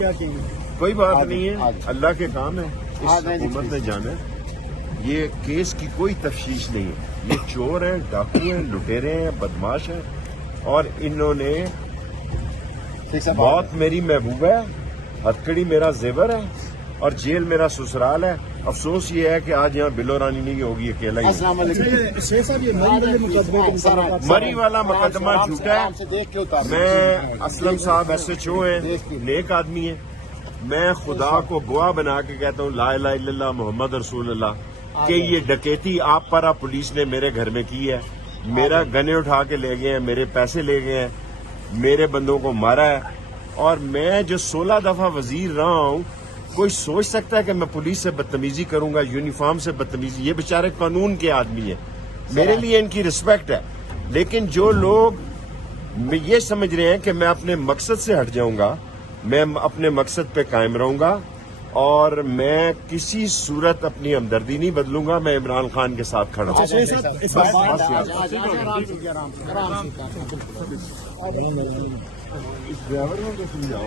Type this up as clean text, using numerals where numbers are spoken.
کیا کہیں گے؟ کوئی بات نہیں ہے، اللہ کے کام ہے، اس حکومت نے جانا ہے۔ یہ کیس کی کوئی تفتیش نہیں ہے، یہ چور ہیں، ڈاکو ہیں، لٹیرے ہیں، بدماش ہیں، اور انہوں نے موت میری محبوب ہے، ہتکڑی میرا زیور ہے، اور جیل میرا سسرال ہے۔ افسوس یہ ہے کہ آج یہاں بلو رانی نہیں ہوگی، اکیلا ہی ہوگا۔ شیخ صاحب یہ مری والا مقدمہ جھوٹا ہے۔ میں اسلم صاحب SHO ہیں، نیک آدمی ہیں، میں خدا کو گواہ بنا کے کہتا ہوں لا الہ الا اللہ محمد رسول اللہ کہ یہ ڈکیتی آپ پر پولیس نے میرے گھر میں کی ہے، میرا گنے اٹھا کے لے گئے ہیں، میرے پیسے لے گئے ہیں، میرے بندوں کو مارا ہے، اور میں جو 16 دفعہ وزیر رہا ہوں، کوئی سوچ سکتا ہے کہ میں پولیس سے بدتمیزی کروں گا، یونیفارم سے بدتمیزی؟ یہ بیچارے قانون کے آدمی ہیں، میرے لیے ان کی رسپیکٹ ہے، لیکن جو لوگ یہ سمجھ رہے ہیں کہ میں اپنے مقصد سے ہٹ جاؤں گا، میں اپنے مقصد پہ قائم رہوں گا، اور میں کسی صورت اپنی ہمدردی نہیں بدلوں گا، میں عمران خان کے ساتھ کھڑا ہوں۔ اس ڈرائیور کو سمجھاؤ